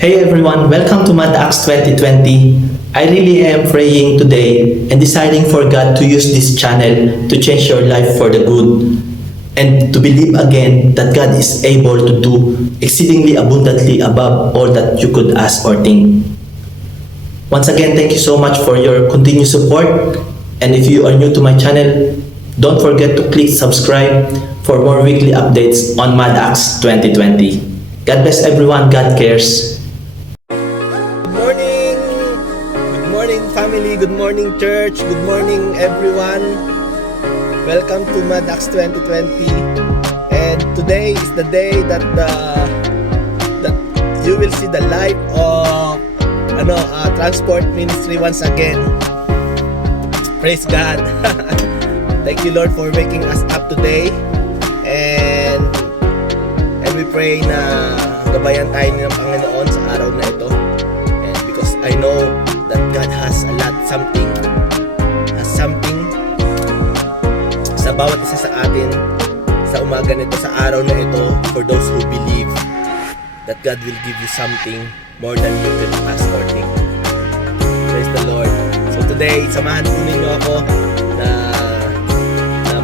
Hey everyone, welcome to Mad Acts 2020. I really am praying today and deciding for God to use this channel to change your life for the good and to believe again that God is able to do exceedingly abundantly above all that you could ask or think. Once again, thank you so much for your continued support, and if you are new to my channel, don't forget to click subscribe for more weekly updates on Mad Acts 2020. God bless everyone, God cares. Good morning family, good morning church, good morning everyone. Welcome to Mad Acts 2020. And today is the day that you will see the light of transport ministry once again. Praise God. Thank you Lord for waking us up today. And we pray na gabayan tayo ng Panginoon sa araw na ito. And because I know that God has something sa bawat isa sa atin sa umaga nito, sa araw na ito, for those who believe that God will give you something more than you can ask or think. Praise the Lord. So today, samahan po ninyo ako na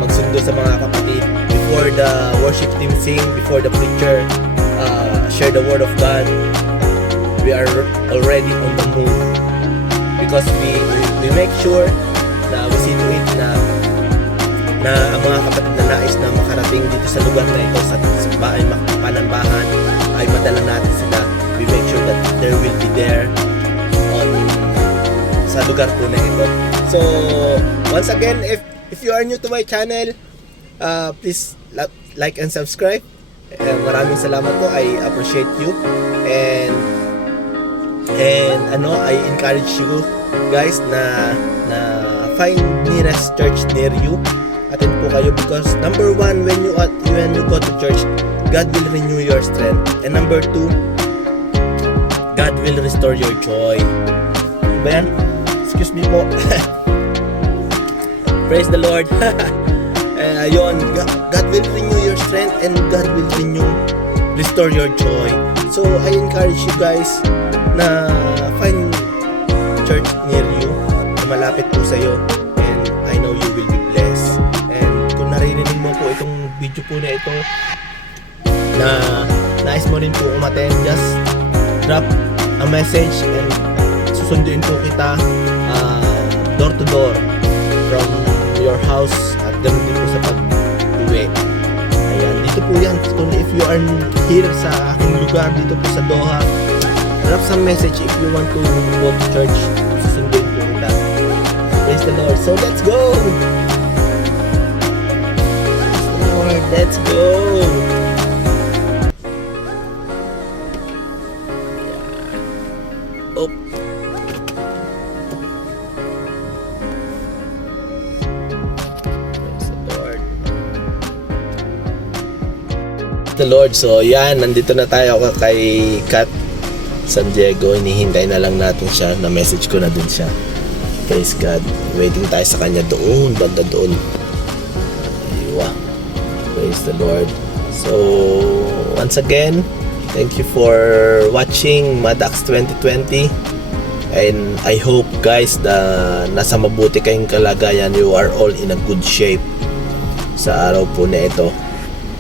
magsundo sa mga kapatid before the worship team sing, before the preacher share the word of God. We are already on the move because we make sure na we see to it na ang mga kapatid na nais na makarating dito sa lugar na ito, sa bahay Panambahan, ay madala natin sila. We make sure that there will be there sa lugar po na ito. So once again, if you are new to my channel, please like and subscribe. Maraming salamat po. I appreciate you. And I encourage you guys na find nearest church near you. Attend po kayo because number one, when you go to church, God will renew your strength. And number two, God will restore your joy. Ano ba yan? Excuse me po. Praise the Lord. Ayun, God will renew your strength and God will restore your joy. So I encourage you guys na find church near you na malapit po sa iyo, and I know you will be blessed. And kung naririnig mo po itong video po na ito na nais mo rin po umattend, just drop a message and susunduin po kita door to door from your house at ganun din po sa pag-uwi. Ayan, dito po yan. If you are here sa aking lugar dito po sa Doha, drop some message if you want to go to church. Susundin po kita. Praise the Lord. So let's go! Praise the Lord. Let's go! Oh. The Lord. So yan, nandito na tayo kay Kat San Diego. Hinihintay na lang natin siya. Na message ko na din siya. Praise God. Waiting tayo sa kanya doon, banda doon. Aywa. Praise the Lord. So once again, thank you for watching Mad Acts 2020. And I hope guys na nasa mabuti kayong kalagayan. You are all in a good shape sa araw po na ito.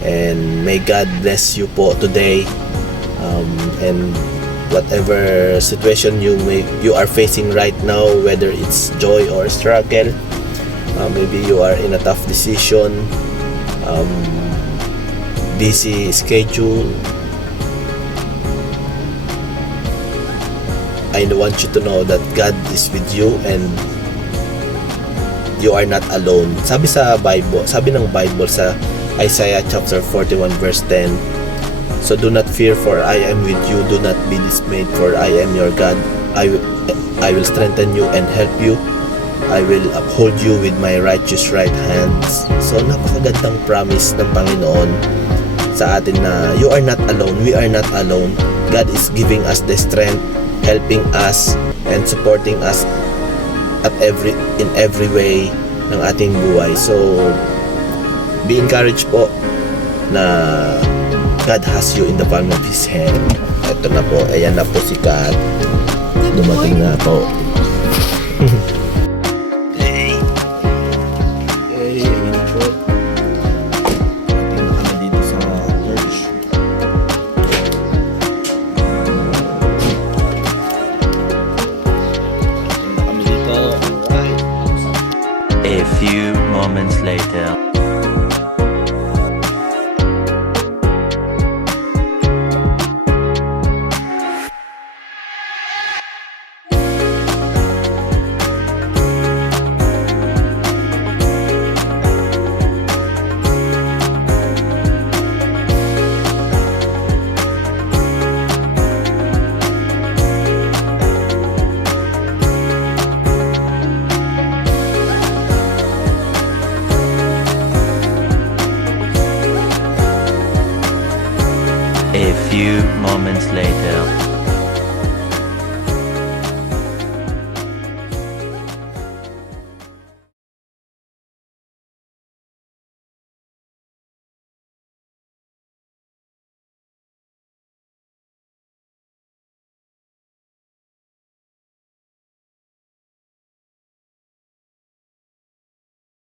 And may God bless you po today, and whatever situation you are facing right now, whether it's joy or struggle, maybe you are in a tough decision, busy schedule, I want you to know that God is with you and you are not alone. Sabi ng Bible sa Isaiah chapter 41 verse 10, so do not fear, for I am with you. Do not be dismayed, for I am your God. I will strengthen you and help you. I will uphold you with my righteous right hands. So napakagandang promise ng Panginoon sa atin na you are not alone. We are not alone. God is giving us the strength, helping us and supporting us in every way ng ating buhay. So be encouraged po na God has you in the palm of His hand. Ito na po, ayan na po si God. Dumating na po. Hey! Hey, ayan na po. Dumating na kami dito sa church. Dumating na kami dito. Alright. A few moments later. A few moments later.